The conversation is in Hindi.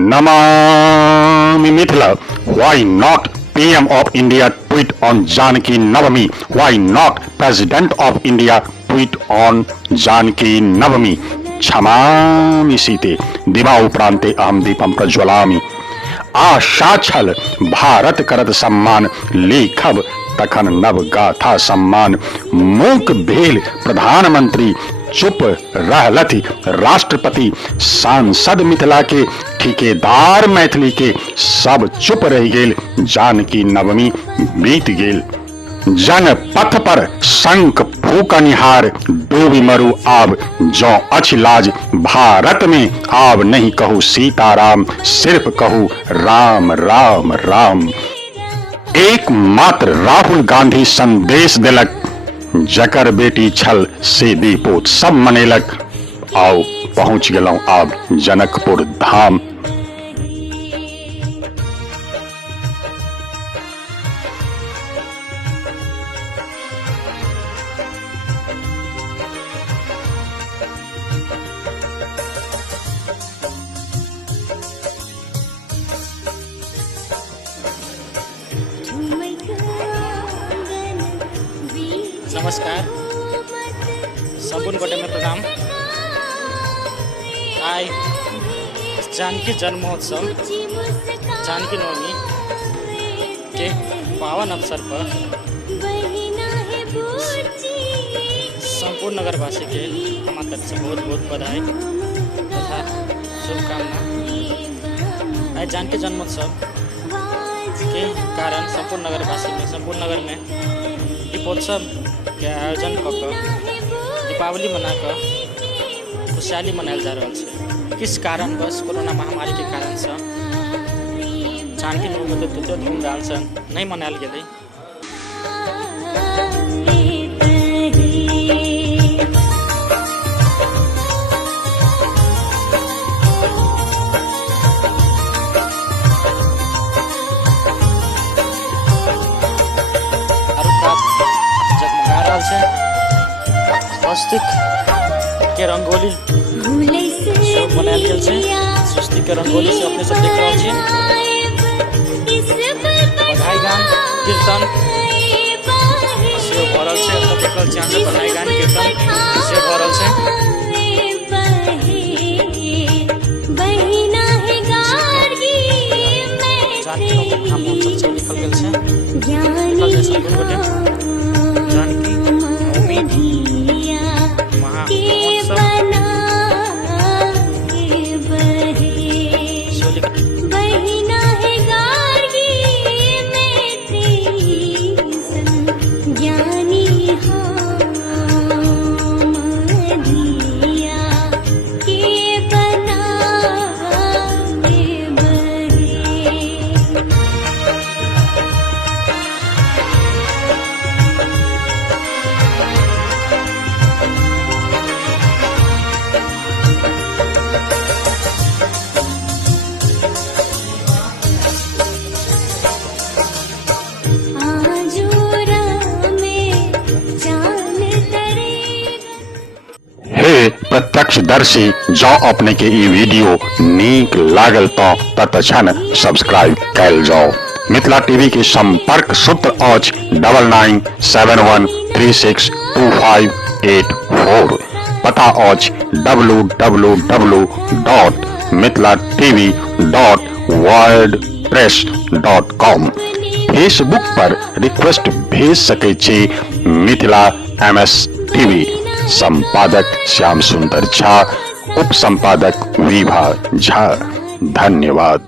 Namami Mithila. Why not? PM of India tweet on Janaki Navami. Why not? President of India tweet on Janaki Navami. क्षमामि सीते दिवा उपरांते अहम दीपम प्रज्वलामि. आशाछल भारत करत सम्मान लेखब तखन नव गाथा सम्मान. मूक भेल प्रधानमंत्री चुप रहलथि राष्ट्रपति. सांसद मिथिला के ठेकेदार मैथिली के सब चुप रह गेल. जानकी नवमी बीत गेल. जन पथ पर शंख फूकनिहार डूबी मरु आब जो अछि लाज. भारत में आब नहीं कहू सीताराम सिर्फ कहू राम राम राम. एकमात्र राहुल गांधी संदेश दिलक जकर बेटी छल से दीपोत्सव मनेलक. आओ पहुंच गेलौं आब जनकपुर धाम. नमस्कार, संपूर्ण गोटे में प्रणाम. आज जानकी जन्म महोत्सव जानकी नवमी के पावन अवसर पर संपूर्ण नगरवासी के हमारे तरफ से बहुत बहुत बधाई तथा शुभकामना. आज जानकी जन्म महोत्सव के कारण संपूर्ण नगरवासी में संपूर्ण नगर में दीपोत्सव के आयोजन कर दीपावली मनाकर खुशहाली मनायल जा रहा है. किस कारण बस कोरोना महामारी के कारण से जानकी नवमी तो धूमधाम से नहीं मनायल गई. स्वस्तिक के रंगोली से बनायल गेल छै. स्वस्तिक के रंगोली से अपने सब देख रहल छियै. बधाई गान कीर्तन से भरल छै. अपने देख रहल छियै अहाँ बधाई गान कीर्तन से भरल छै. जानकी नवमी धाम महोत्सव लिखल गेल छै. लिखल छै संपूर्ण गोटे जानकी नवमी प्रत्यक्षदर्शी जो अपने के ई वीडियो नीक लागल तो तत्क्षण सब्सक्राइब कैल जाओ. मिथिला टीवी के संपर्क सूत्र आज 9971362584. पता आज www.mithilatv.wordpress.com. फेसबुक पर रिक्वेस्ट भेज सके छी मिथिला MS टीवी. संपादक श्याम सुंदर झा, उप संपादक विभा झा. धन्यवाद.